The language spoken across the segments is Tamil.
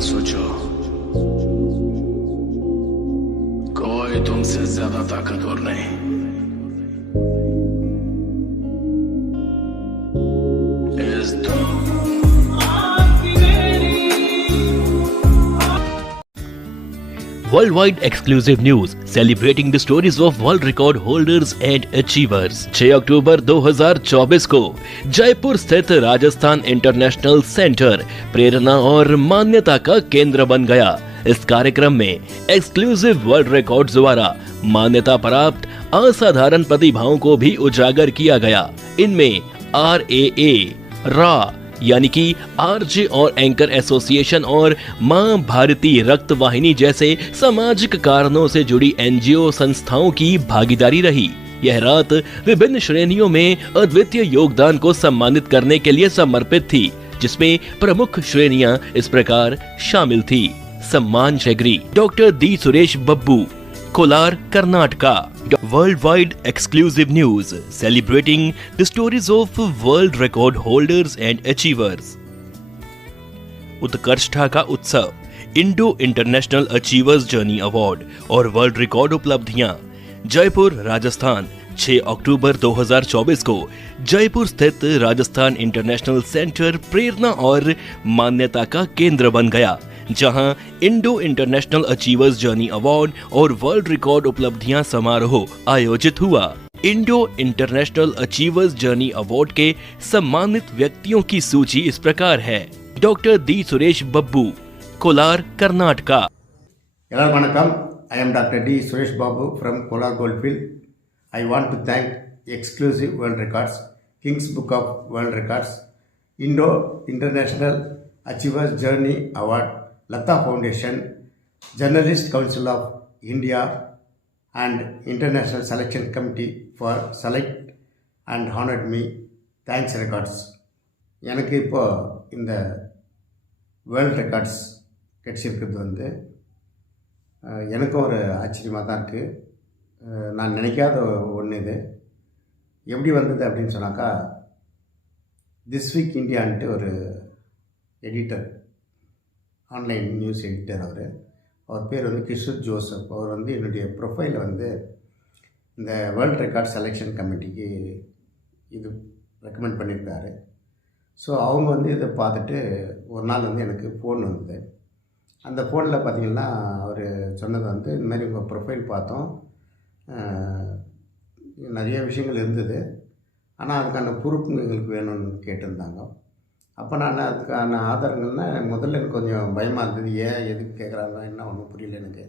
मत सोचो, कोई तुमसे ज्यादा ताकतवर नहीं। इस Worldwide exclusive news celebrating the stories of world record holders and achievers। 6 अक्टूबर 2024 को जयपुर स्थित राजस्थान इंटरनेशनल सेंटर प्रेरणा और मान्यता का केंद्र बन गया। इस कार्यक्रम में एक्सक्लूसिव वर्ल्ड रिकॉर्ड्स द्वारा मान्यता प्राप्त असाधारण प्रतिभाओं को भी उजागर किया गया। इनमें RAA रा यानी कि आरजे और एंकर एसोसिएशन और मां भारती रक्त वाहिनी जैसे सामाजिक कारणों से जुड़ी NGO संस्थाओं की भागीदारी रही। यह रात विभिन्न श्रेणियों में अद्वितीय योगदान को सम्मानित करने के लिए समर्पित थी, जिसमें प्रमुख श्रेणियां इस प्रकार शामिल थी। सम्मान शेगरी doctor D Suresh Babbu, Kolar, Karnataka. Worldwide exclusive news celebrating the stories of world record holders and achievers। उत्कर्षता का उत्सव, Indo international achievers journey award और वर्ल्ड रिकॉर्ड उपलब्धियां। जयपुर, राजस्थान। 6 अक्टूबर 2024 को जयपुर स्थित राजस्थान इंटरनेशनल सेंटर प्रेरणा और मान्यता का केंद्र बन गया, जहां Indo international achievers journey award और वर्ल्ड रिकॉर्ड उपलब्धियां समारोह आयोजित हुआ। Indo international achievers journey award के सम्मानित व्यक्तियों की सूची इस प्रकार है। Doctor D Suresh Babbu, Kolar, Karnataka. वणक्कम, I am Dr. D. Suresh Babu from Kolar Goldfield. I want to thank Exclusive World Records, King's Book of World Records, Indo International Achievers Journey Award, Lata Foundation, Journalist Council of India and International Selection Committee for select and honored me. Thanks Records. எனக்கு இப்போ இந்த வேர்ல்ட் ரெக்கார்ட்ஸ் கிடச்சிருக்கிறது வந்து எனக்கும் ஒரு ஆச்சரியமாக தான் இருக்குது. நான் நினைக்காத ஒன்று இது. எப்படி வந்தது அப்படின்னு சொன்னாக்கா, திஸ் வீக் இந்தியான்ட்டு ஒரு எடிட்டர், ஆன்லைன் நியூஸ் எடிட்டர், அவர் பேர் வந்து கிஷோர் ஜோசப். அவர் வந்து என்னுடைய ப்ரொஃபைலில் வந்து இந்த வேர்ல்ட் ரெக்கார்ட் செலெக்ஷன் கமிட்டிக்கு இது ரெக்கமெண்ட் பண்ணியிருக்காரு. ஸோ அவங்க வந்து இதை பார்த்துட்டு ஒரு நாள் வந்து எனக்கு ஃபோன் வந்தது. அந்த ஃபோனில் பார்த்திங்கன்னா அவர் சொன்னது வந்து இந்த மாதிரி உங்கள் ப்ரொஃபைல் பார்த்தோம், நிறைய விஷயங்கள் இருந்தது, ஆனால் அதுக்கான ப்ரூஃப் எங்களுக்கு வேணும்னு கேட்டிருந்தாங்க. அப்போ நான் அதுக்கான ஆதாரங்கள்னால் முதல்ல எனக்கு கொஞ்சம் பயமாக இருந்தது. ஏன் எதுக்கு கேட்குறாங்க என்ன ஒன்றும் புரியல எனக்கு.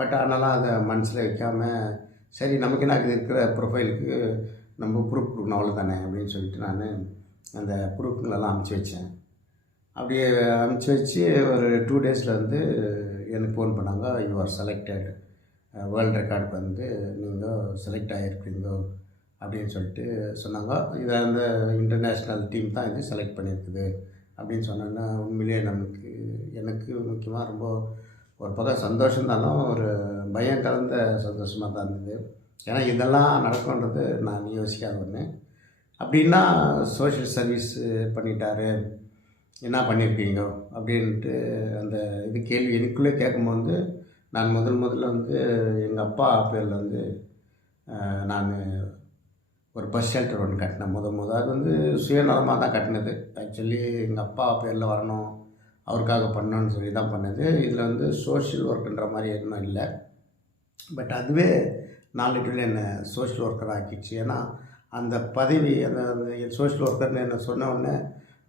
பட் ஆனாலும் அதை மனசில் வைக்காமல், சரி நமக்கு என்ன இருக்கிற ப்ரொஃபைலுக்கு நம்ம ப்ரூஃப் கொடுக்கணும் அவ்வளோதானே அப்படின்னு சொல்லிட்டு நான் அந்த ப்ரூஃப்களெல்லாம் அனுப்பிச்சி வச்சேன். அப்படியே அனுப்பிச்சி வச்சு ஒரு 2 டேஸில் வந்து எனக்கு ஃபோன் பண்ணாங்க. யூ ஆர் செலக்டட், வேர்ல்டு ரெக்கார்டுக்கு வந்து நீங்கள் செலக்ட் ஆகிருக்கிறீங்க அப்படின்னு சொல்லிட்டு சொன்னாங்க. இதை அந்த இன்டர்நேஷ்னல் டீம் தான் இது செலக்ட் பண்ணியிருக்குது அப்படின்னு சொன்னோன்னா உண்மையிலேயே எனக்கு முக்கியமாக ரொம்ப ஒரு பக்கம் சந்தோஷம் தானோ ஒரு பயம் கலந்த சந்தோஷமாக தான் இருந்தது. ஏன்னா இதெல்லாம் நடக்கும்ன்றது நான் யோசிக்காத ஒன்று. அப்படின்னா சோஷியல் சர்வீஸ் பண்ணிட்டாரு, என்ன பண்ணியிருக்கீங்க அப்படின்ட்டு அந்த இது கேள்வி எனக்குள்ளே கேட்கும்போது, நான் முதல்ல வந்து எங்கள் அப்பா பேரில் வந்து நான் ஒரு பஸ் ஷெல்டர் ஒன்று கட்டினேன். அது வந்து சுயநலமாக தான் கட்டினது. ஆக்சுவலி எங்கள் அப்பா பேரில் வரணும், அவருக்காக பண்ணணும்னு சொல்லி தான் பண்ணது. இதில் வந்து சோஷியல் ஒர்க்குன்ற மாதிரி எதுவும் இல்லை. பட் அதுவே நாளைக்குள்ளே என்னை சோஷியல் ஒர்க்கர் ஆக்கிடுச்சு. ஏன்னா அந்த பதவி, அந்த சோஷியல் ஒர்க்கர்னு என்ன சொன்ன உடனே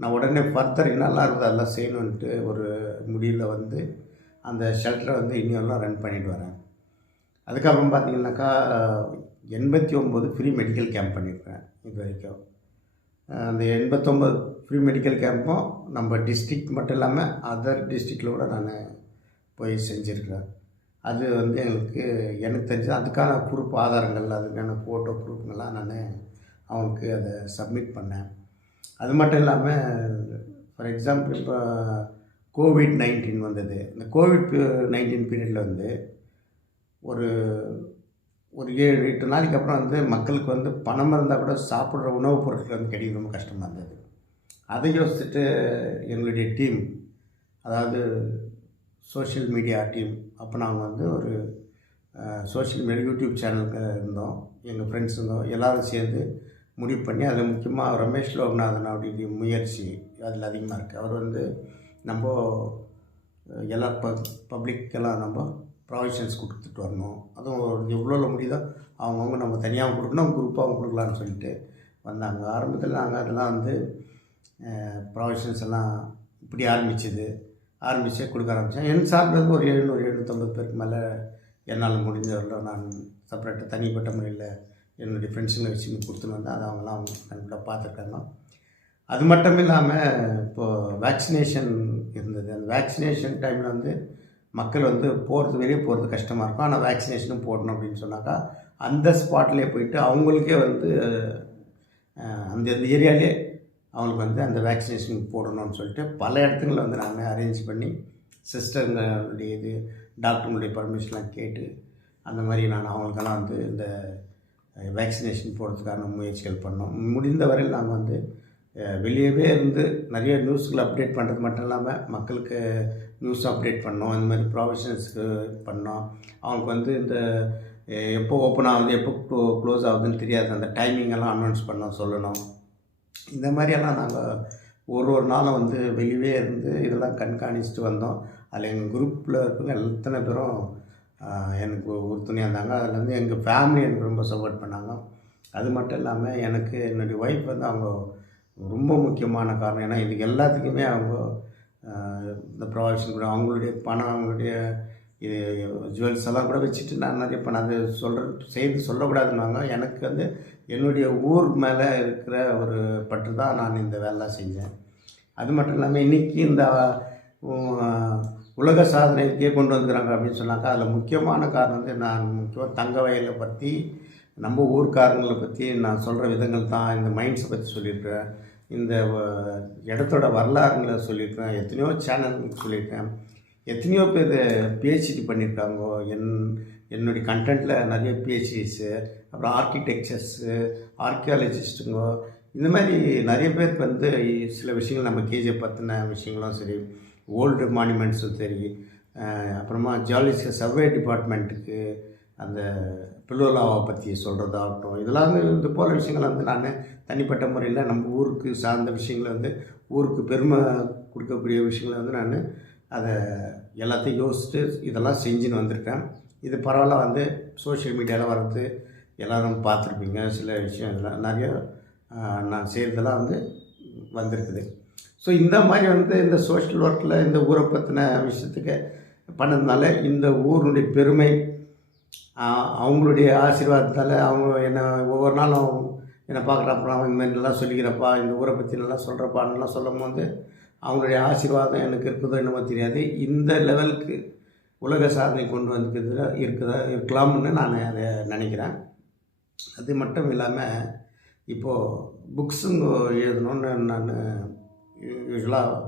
நான் உடனே ஃபர்தர் என்னெல்லாம் இருக்குது அதெல்லாம் செய்யணுன்ட்டு ஒரு முடிவில் வந்து அந்த ஷெல்டரை வந்து இன்னும் ரன் பண்ணிட்டு வரேன். அதுக்கப்புறம் பார்த்திங்கனாக்கா 89 ஃப்ரீ மெடிக்கல் கேம்ப் பண்ணியிருக்கேன் இது வரைக்கும். அந்த 89 ஃப்ரீ மெடிக்கல் கேம்பும் நம்ம டிஸ்ட்ரிக்ட் மட்டும் இல்லாமல் அதர் டிஸ்ட்ரிக்டில் கூட நான் போய் செஞ்சுருக்கிறேன். அது வந்து எனக்கு தெரிஞ்சு அதுக்கான ப்ரூஃப் ஆதாரங்கள், அதுக்கான ஃபோட்டோ ப்ரூஃப்ங்கெல்லாம் நான் அவங்களுக்கு அதை சப்மிட் பண்ணேன். அது மட்டும் இல்லாமல் ஃபார் எக்ஸாம்பிள் இப்போ COVID-19 வந்தது. இந்த COVID-19 பீரியடில் வந்து ஒரு 7-8 நாளைக்கு அப்புறம் வந்து மக்களுக்கு வந்து பணம் இருந்தால் கூட சாப்பிட்ற உணவுப் பொருட்கள் வந்து கிடைக்க ரொம்ப கஷ்டமாக இருந்தது. அதை யோசிச்சுட்டு எங்களுடைய டீம் அதாவது சோஷியல் மீடியா டீம். அப்போ நாங்கள் வந்து ஒரு சோஷியல் மீடியா யூடியூப் சேனலுக்கு இருந்தோம். எங்கள் ஃப்ரெண்ட்ஸுங்க எல்லோரும் சேர்ந்து முடிவு பண்ணி அதில் முக்கியமாக ரமேஷ் லோகநாதன் அவருடைய முயற்சி அதில் அதிகமாக இருக்குது. அவர் வந்து நம்ம எல்லா பப்ளிக்கெல்லாம் நம்ம ப்ரொவிஷன்ஸ் கொடுத்துட்டு வரணும். அதுவும் எவ்வளோ முடியுதோ அவங்கவுங்க நம்ம தனியாக கொடுக்கணும், குரூப்பாகவும் கொடுக்கலான்னு சொல்லிட்டு வந்தாங்க. ஆரம்பத்தில் நாங்கள் அதெல்லாம் வந்து ப்ரொவிஷன்ஸ் எல்லாம் இப்படி ஆரம்பித்து கொடுக்க ஆரம்பித்தேன். என் சார்ந்தது ஒரு 700-750 பேருக்கு மேலே என்னால் முடிஞ்சவர்கள் நான் செப்பரேட்டாக தனிப்பட்ட முறையில் என்னுடைய ஃப்ரெண்ட்ஸுங்களை வச்சு கொடுத்துன்னு வந்தேன். அதை அவங்களாம் கண்டிப்பாக பார்த்துருக்காங்க. அது மட்டும் இல்லாமல் இப்போது வேக்சினேஷன் இருந்தது. அந்த வேக்சினேஷன் டைமில் வந்து மக்கள் வந்து வெளியே போகிறது கஷ்டமாக இருக்கும். ஆனால் வேக்சினேஷனும் போடணும் அப்படின்னு சொன்னாக்கா அந்த ஸ்பாட்லேயே போயிட்டு அவங்களுக்கே வந்து அந்த ஏரியாலே அவங்களுக்கு வந்து அந்த வேக்சினேஷன் போடணும்னு சொல்லிட்டு பல இடத்துங்களில் வந்து நாங்கள் அரேஞ்ச் பண்ணி சிஸ்டருங்களுடைய டாக்டருங்களுடைய பர்மிஷன்லாம் கேட்டு அந்த மாதிரி நான் அவங்களுக்கெல்லாம் வந்து இந்த வேக்சினேஷன் போடுறதுக்கான முயற்சிகள் பண்ணோம். முடிந்த வரையில் நாங்கள் வந்து வெளியவே இருந்து நிறைய நியூஸ்களை அப்டேட் பண்ணுறது மட்டும் இல்லாமல் மக்களுக்கு நியூஸ் அப்டேட் பண்ணோம். இந்த மாதிரி ப்ரொவிஷன்ஸுக்கு பண்ணோம். அவங்களுக்கு வந்து இந்த எப்போ ஓப்பன் ஆகுது எப்போ க்ளோஸ் ஆகுதுன்னு தெரியாது, அந்த டைமிங்கெல்லாம் அனௌன்ஸ் சொல்லணும். இந்த மாதிரியெல்லாம் நாங்கள் ஒரு நாளும் வந்து வெளியே இருந்து இதெல்லாம் கண்காணிச்சுட்டு வந்தோம். அதில் எங்கள் குரூப்பில் இருக்கிறவங்க எத்தனை பேரும் எனக்கு உறுதுணையாக இருந்தாங்க. அதில் வந்து எங்கள் ஃபேமிலி எனக்கு ரொம்ப சப்போர்ட் பண்ணாங்க. அது மட்டும் இல்லாமல் எனக்கு என்னுடைய ஒய்ஃப் வந்து அவங்க ரொம்ப முக்கியமான காரணம். ஏன்னா இதுக்கு எல்லாத்துக்குமே அவங்க இந்த ப்ரொவிஷன் கூட அவங்களுடைய பணம், அவங்களுடைய இது ஜுவல்ஸ் எல்லாம் கூட வச்சுட்டு நான் நிறைய பணம் அது சொல்லக்கூடாதுன்னாங்க. எனக்கு வந்து என்னுடைய ஊர் மேலே இருக்கிற ஒரு பற்று தான் நான் இந்த வேலைலாம் செஞ்சேன். அது மட்டும் இல்லாமல் இன்றைக்கி இந்த உலக சாதனைக்கே கொண்டு வந்துக்கிறாங்க அப்படின்னு சொன்னாக்கா அதில் முக்கியமான காரணம் வந்து நான் முக்கியமாக தங்க வயலை பற்றி நம்ம ஊர்க்காரங்களை பற்றி நான் சொல்கிற விதங்கள் தான். இந்த மைண்ட்ஸை பற்றி சொல்லியிருக்கிறேன், இந்த இடத்தோட வரலாறுங்களை சொல்லியிருக்கேன், எத்தனையோ சேனல் சொல்லியிருக்கேன், எத்தனையோ பேர் பிஹெச்டி பண்ணியிருக்காங்க. என்னுடைய கண்டென்ட்டில் நிறைய பிஹெச்டிஸு, அப்புறம் ஆர்கிடெக்சர்ஸு, ஆர்கியாலஜிஸ்ட்டுங்க, இந்த மாதிரி நிறைய பேருக்கு வந்து சில விஷயங்கள் நம்ம கேஜே பற்றின விஷயங்களும் சரி, ஓல்டு மானுமெண்ட்ஸும் சரி, அப்புறமா ஜியாலஜிக்கல் சர்வே டிபார்ட்மெண்ட்டுக்கு அந்த பில்லோலாவை பற்றி சொல்கிறதாகட்டும், இதெல்லாம் இது போல் விஷயங்கள் வந்து நான் தனிப்பட்ட முறையில் நம்ம ஊருக்கு சார்ந்த விஷயங்களை வந்து ஊருக்கு பெருமை கொடுக்கக்கூடிய விஷயங்களை வந்து நான் அதை எல்லாத்தையும் யோசிச்சுட்டு இதெல்லாம் செஞ்சுன்னு வந்திருக்கேன். இது பரவாயில்ல வந்து சோஷியல் மீடியாவில் வர்றது எல்லோரும் பார்த்துருப்பீங்க. சில விஷயம் இதெல்லாம் நிறைய நான் செய்கிறதெல்லாம் வந்து வந்திருக்குது. ஸோ இந்த மாதிரி வந்து இந்த சோஷியல் ஒர்க்கில் இந்த ஊரை பற்றின விஷயத்துக்கு பண்ணதுனால இந்த ஊருடைய பெருமை, அவங்களுடைய ஆசீர்வாதத்தால் அவங்க என்னை ஒவ்வொரு நாளும் என்னை பார்க்குறப்பா இந்த மாதிரி நல்லா சொல்லிக்கிறப்பா, இந்த ஊரை பற்றி நல்லா சொல்கிறப்பான்லாம் சொல்லும் போது அவங்களுடைய ஆசீர்வாதம் எனக்கு இருக்குதோ என்னமோ தெரியாது. இந்த லெவலுக்கு உலக சாதனை கொண்டு இருக்கலாம்னு நான் அதை நினைக்கிறேன். அது மட்டும் இல்லாமல் இப்போது புக்ஸுங்க எழுதணுன்னு நான் யூஸ்வலாக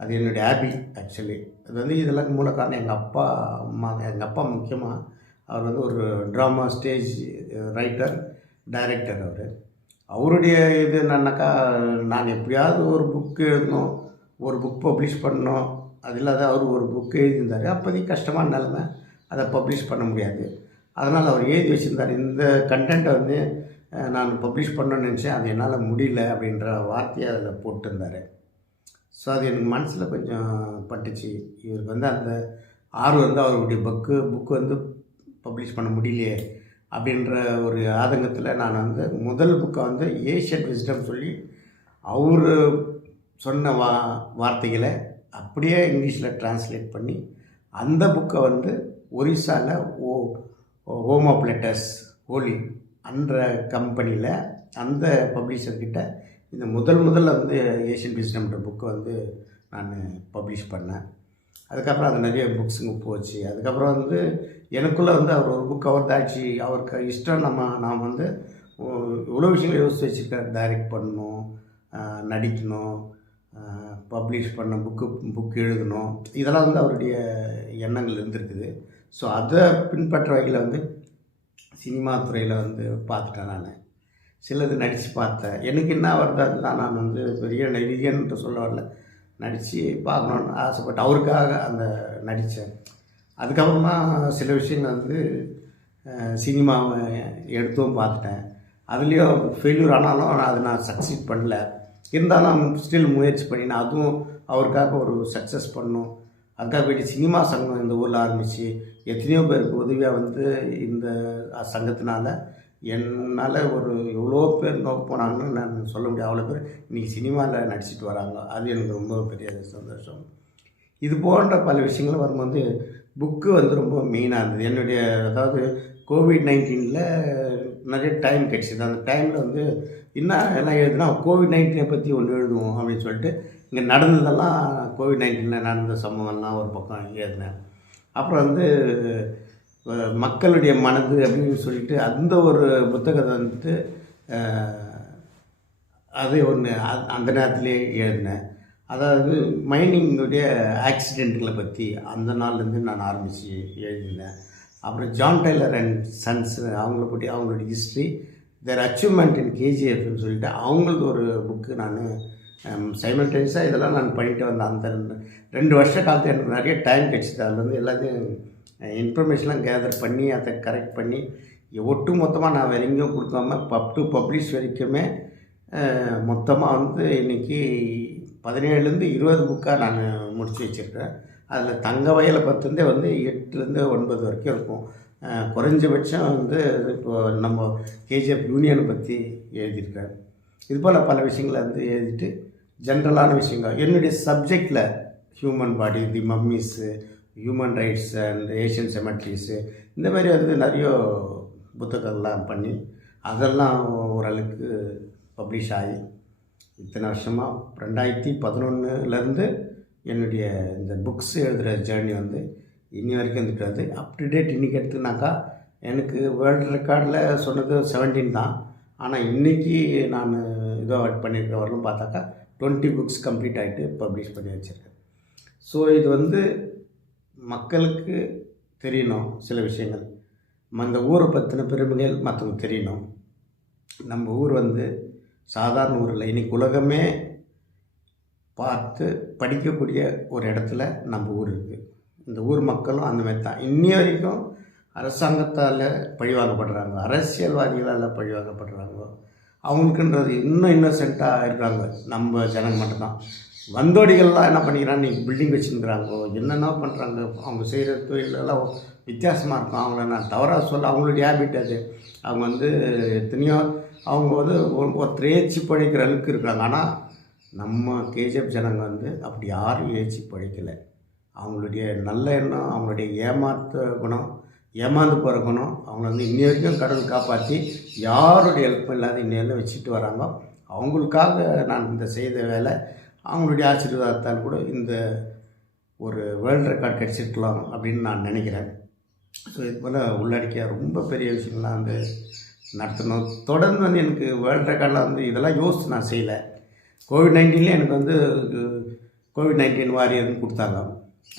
அது என்னுடைய ஹாபி ஆக்சுவலி. அது வந்து இதெல்லாம் மூல காரணம் எங்கள் அப்பா முக்கியமாக அவர் வந்து ஒரு ட்ராமா ஸ்டேஜ் ரைட்டர் டைரக்டர். அவருடைய இது என்னன்னாக்கா நான் எப்படியாவது ஒரு புக்கு எழுதணும், ஒரு புக் பப்ளிஷ் பண்ணணும். அது இல்லாத அவர் ஒரு புக்கு எழுதியிருந்தார். அப்போதைக்கு கஷ்டமான நிலைமை, அதை பப்ளிஷ் பண்ண முடியாது. அதனால் அவர் எழுதி வச்சுருந்தார். இந்த கண்டென்ட்டை வந்து நான் பப்ளிஷ் பண்ணணும்னு நினச்சேன், அது என்னால் முடியல அப்படின்ற வார்த்தையை அதில் போட்டிருந்தார். ஸோ அது எனக்கு மனசில் கொஞ்சம் பட்டுச்சு. இவருக்கு வந்து அந்த ஆர்வம் வந்து அவருடைய புக்கு வந்து பப்ளிஷ் பண்ண முடியலையே அப்படின்ற ஒரு ஆதங்கத்தில் நான் வந்து முதல் புக்கை வந்து ஏஷியன் விஸ்டம் சொல்லி அவர் சொன்ன வார்த்தைகளை அப்படியே இங்கிலீஷில் டிரான்ஸ்லேட் பண்ணி அந்த புக்கை வந்து ஒரிசாவில் ஹோம் ஆஃப் லெட்டர்ஸ் ஹோலி அந்த கம்பெனியில் அந்த பப்ளிஷர்கிட்ட இந்த முதல்ல வந்து ஏஷியன் விஸ்டம்ன்ற புக்கை வந்து நான் பப்ளிஷ் பண்ணேன். அதுக்கப்புறம் அது நிறைய புக்ஸுங்க போச்சு. அதுக்கப்புறம் வந்து எனக்குள்ளே வந்து அவர் ஒரு புக் அவர் தாட்சி அவருக்கு இஷ்டம். நாம் வந்து இவ்வளோ விஷயங்கள் யோசித்து வச்சுருக்கார். டைரக்ட் பண்ணணும், நடிக்கணும், பப்ளிஷ் பண்ண புக்கு எழுதணும், இதெல்லாம் வந்து அவருடைய எண்ணங்கள் இருந்திருக்குது. ஸோ அதை பின்பற்ற வகையில் வந்து சினிமா துறையில் வந்து பார்த்துட்டேன். நான் சிலது நடித்து பார்த்தேன். எனக்கு என்ன வருது அதுதான். நான் வந்து பெரிய நடிகன்ட்டு சொல்ல வரல. நடித்து பார்க்கணுன்னு ஆசைப்பட்டு அவருக்காக அந்த நடித்தேன். அதுக்கப்புறமா சில விஷயங்கள் வந்து சினிமாவை எடுத்தும் பார்த்துட்டேன். அதுலேயும் ஃபெயில்யூர் ஆனாலும் அதை நான் சக்சீட் பண்ணல. இருந்தாலும் ஸ்டில் முயற்சி பண்ணினேன். அதுவும் அவருக்காக ஒரு சக்ஸஸ் பண்ணணும். அதுக்காக வேண்டி சினிமா சங்கம் இந்த ஊரில் ஆரம்பித்து எத்தனையோ பேருக்கு உதவியாக வந்து இந்த சங்கத்தினால என்னால் ஒரு எவ்வளோ பேர் நோக்க போனாங்கன்னு நான் சொல்ல முடியாது. அவ்வளோ பேர் இன்றைக்கி சினிமாவில் நடிச்சிட்டு வராங்க. அது எனக்கு ரொம்ப பெரிய சந்தோஷம். இது போன்ற பல விஷயங்கள் வரும்போது புக்கு வந்து ரொம்ப மெயினாக இருந்தது. என்னுடைய அதாவது கோவிட்-19 நிறைய டைம் கிடச்சிது. அந்த டைமில் வந்து எல்லாம் எழுதுனா கோவிட்-19 பற்றி ஒன்று எழுதுவோம் அப்படின்னு சொல்லிட்டு இங்கே நடந்ததெல்லாம் கோவிட்-19 நடந்த சம்பவம்லாம் ஒரு பக்கம் எழுதினேன். அப்புறம் வந்து மக்களுடைய மனது அப்படின்னு சொல்லிட்டு அந்த ஒரு புத்தகத்தை வந்துட்டு அது ஒன்று அந்த நேரத்துலேயே எழுதினேன். அதாவது மைனிங்குடைய ஆக்சிடெண்ட்டுகளை பற்றி அந்த நாள்லேருந்து நான் ஆரம்பித்து எழுதினேன். அப்புறம் ஜான் டெய்லர் அண்ட் சன்ஸ் அவங்கள பற்றி அவங்களுடைய ஹிஸ்ட்ரி தேர் அச்சீவ்மெண்ட் இன் கேஜிஎஃப்னு சொல்லிட்டு அவங்களுக்கு ஒரு புக்கு நான் சைமல்டேனியஸாக இதெல்லாம் நான் பண்ணிட்டு வந்தேன். அந்த 2 வருஷ காலத்தில் எனக்கு நிறைய டைம் கிடச்சிது. அதில் வந்து எல்லாத்தையும் இன்ஃபர்மேஷன்லாம் கேதர் பண்ணி அதை கரெக்ட் பண்ணி ஒட்டு மொத்தமாக நான் வேறு எங்கேயும் கொடுக்காம டு பப்ளிஷ் வரைக்குமே மொத்தமாக வந்து இன்றைக்கி 17லேருந்து 20 புக்காக நான் முடித்து வச்சுருக்கேன். அதில் தங்க வயலை பற்றிருந்தே வந்து 8லேருந்து 9 வரைக்கும் இருக்கும். குறைஞ்சபட்சம் வந்து இப்போது நம்ம கேஜிஎஃப் யூனியனை பற்றி எழுதியிருக்கேன். இது போல் பல விஷயங்களை வந்து எழுதிட்டு ஜென்ரலான விஷயங்கள் என்னுடைய சப்ஜெக்டில் human body, the mummies, human rights and Asian cemeteries இந்த மாதிரி வந்து நிறைய புத்தகங்கள்லாம் பண்ணி அதெல்லாம் ஓரளவுக்கு பப்ளிஷ் ஆகி இத்தனை வருஷமாக 2011லேருந்து என்னுடைய இந்த புக்ஸ் எழுதுகிற ஜேர்னி வந்து இன்னி வரைக்கும் வந்துட்டு அப் டு டேட். இன்றைக்கி எடுத்துனாக்கா எனக்கு வேர்ல்டு ரெக்கார்டில் சொன்னது 17 தான். ஆனால் இன்றைக்கி நான் இதோ பண்ணியிருக்க வரலும் பார்த்தாக்கா 20 புக்ஸ் கம்ப்ளீட் ஆகிட்டு பப்ளிஷ் பண்ணி வச்சுருக்கேன். ஸோ இது வந்து மக்களுக்கு தெரியணும் சில விஷயங்கள். அந்த ஊரை பற்றின பெருமைகள் மற்றவங்க தெரியணும். நம்ம ஊர் வந்து சாதாரண ஊர் இல்லை. இன்றைக்கி உலகமே பார்த்து படிக்கக்கூடிய ஒரு இடத்துல நம்ம ஊர் இருக்குது. இந்த ஊர் மக்களும் அந்த மாதிரி தான். இன்னி வரைக்கும் அரசாங்கத்தால் பழிவாங்கப்படுறாங்க, அரசியல்வாதிகளால் பழிவாங்கப்படுறாங்க. அவங்களுக்குன்றது இன்னும் இன்னோசென்ட்டாக இருக்காங்க. நம்ம ஜனங்க மட்டும்தான். வந்தோடிகள்லாம் என்ன பண்ணிக்கிறாங்க, இன்றைக்கி பில்டிங் வச்சுருக்கிறாங்க, என்னென்ன பண்ணுறாங்க. அவங்க செய்கிற தொழிலெல்லாம் வித்தியாசமாக இருக்கும். அவங்கள நான் தவறாக சொல்ல, அவங்களுடைய ஹேபிட் அது. அவங்க வந்து எத்தனையோ அவங்க வந்து ஒருத்தர் ஏச்சி பழிக்கிற அளவுக்கு இருக்கிறாங்க. ஆனால் நம்ம கேஜிஎஃப் ஜனங்க வந்து அப்படி யாரும் ஏச்சி பழிக்கலை. அவங்களுடைய நல்ல எண்ணம், அவங்களுடைய ஏமாற்ற குணம், ஏமாந்து போகிற குணம் அவங்கள வந்து இன்னி வரைக்கும் கடவுள் காப்பாற்றி யாருடைய ஹெல்ப்பும் இல்லாத இன்னும் வச்சுட்டு வராங்க. அவங்களுக்காக நான் இந்த செய்த வேலை அவங்களுடைய ஆசீர்வாதத்தால் கூட இந்த ஒரு வேர்ல்டு ரெக்கார்ட் கிடச்சிருக்கலாம் அப்படின்னு நான் நினைக்கிறேன். ஸோ இது போல் உள்ளடக்கிய ரொம்ப பெரிய விஷயங்கள்லாம் வந்து நடத்தணும். தொடர்ந்து வந்து எனக்கு வேர்ல்டு ரெக்கார்டில் வந்து இதெல்லாம் யோசித்து நான் செய்யலை. கோவிட்-19 எனக்கு வந்து கோவிட்-19 வாரியர்னு கொடுத்தாங்க.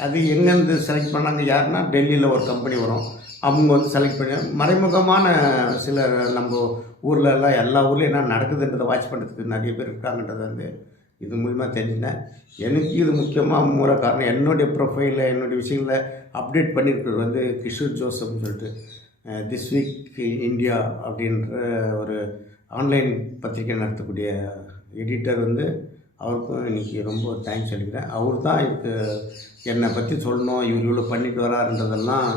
அது எங்கேருந்து செலக்ட் பண்ணாங்க யாருன்னா, டெல்லியில் ஒரு கம்பெனி வரும், அவங்க வந்து செலக்ட் பண்ணி மறைமுகமான சில நம்ம ஊர்லெல்லாம் எல்லா ஊர்லேயும் என்ன நடக்குதுன்றதை வாட்ச் பண்ணுறதுக்கு நிறைய பேர் இருக்காங்கன்றதை வந்து இது மூலிமா தெரிஞ்சினேன். எனக்கு இது முக்கியமாக மூல காரணம் என்னுடைய ப்ரொஃபைலில் என்னுடைய விஷயங்களை அப்டேட் பண்ணியிருக்கிறது வந்து கிஷோர் ஜோசப்னு சொல்லிட்டு திஸ் வீக் இந்தியா அப்படின்ற ஒரு ஆன்லைன் பத்திரிக்கை நடத்தக்கூடிய எடிட்டர் வந்து அவருக்கும் இன்றைக்கி ரொம்ப தேங்க்ஸ் சொல்லிக்கிறேன். அவர் தான் இதுக்கு என்னை பற்றி சொல்லணும், இவர் இவ்வளோ பண்ணிட்டு வராருன்றதெல்லாம்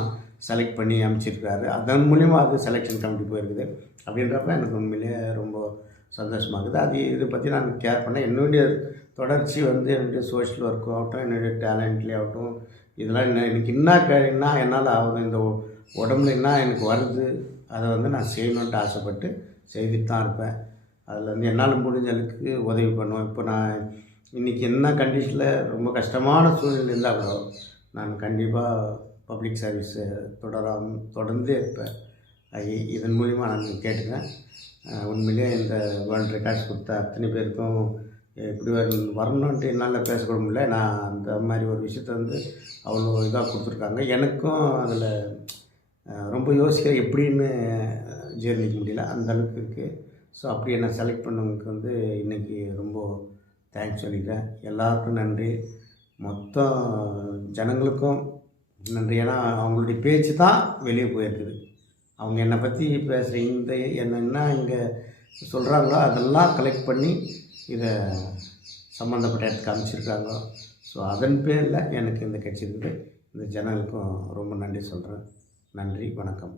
செலக்ட் பண்ணி அனுப்பிச்சிருக்காரு. அதன் மூலிமா அது செலெக்ஷன் கமிட்டி போயிருக்குது. அப்படின்றப்ப எனக்கு உண்மையிலே ரொம்ப சந்தோஷமாகுது. அது இதை பற்றி நான் கேர் பண்ணேன். என்னுடைய தொடர்ச்சி வந்து என்னுடைய சோஷியல் ஒர்க்கும் ஆகட்டும், என்னுடைய டேலண்ட்லேயே ஆகட்டும், இதெல்லாம் எனக்கு என்ன என்னால் ஆகுது, இந்த உடம்புல என்ன எனக்கு வருது, அதை வந்து நான் செய்யணுன்ட்டு ஆசைப்பட்டு செய்துட்டு தான் இருப்பேன். அதில் வந்து என்னால் முடிஞ்ச அளவுக்கு உதவி பண்ணுவேன். இப்போ நான் இன்றைக்கி என்ன கண்டிஷனில் ரொம்ப கஷ்டமான சூழ்நிலை இருந்தால் கூட நான் கண்டிப்பாக பப்ளிக் சர்வீஸை தொடர்ந்து இருப்பேன். இதன் மூலிமா நான் கேட்டுக்கிறேன். உண்மையிலே இந்த வேர்ல்டு ரெக்கார்ட்ஸ் கொடுத்த அத்தனை பேருக்கும் எப்படி வரணுன்ட்டு என்னால் பேசக்கூட முடியல. நான் அந்த மாதிரி ஒரு விஷயத்த வந்து அவ்வளோ இதாக கொடுத்துருக்காங்க. எனக்கும் அதில் ரொம்ப யோசிக்க எப்படின்னு ஜீர்ணிக்க முடியல, அந்த அளவுக்கு இருக்குது. ஸோ அப்படி என்னை செலக்ட் பண்ணவங்களுக்கு வந்து இன்றைக்கி ரொம்ப தேங்க்ஸ் சொல்லிக்கிறேன். எல்லாருக்கும் நன்றி, மொத்த ஜனங்களுக்கும் நன்றி. ஏன்னா அவங்களுடைய பேச்சு தான் வெளியே போயிருக்குது. அவங்க என்னை பற்றி பேசுகிற இந்த என்ன இங்கே சொல்கிறாங்களோ அதெல்லாம் கலெக்ட் பண்ணி இதை சம்மந்தப்பட்ட இடத்துக்கு அனுப்பிச்சிருக்காங்க. ஸோ அதன் பேரில் எனக்கு இந்த கிடச்சிருக்கு. இந்த ஜனங்களுக்கும் ரொம்ப நன்றி சொல்கிறேன். நன்றி, வணக்கம்.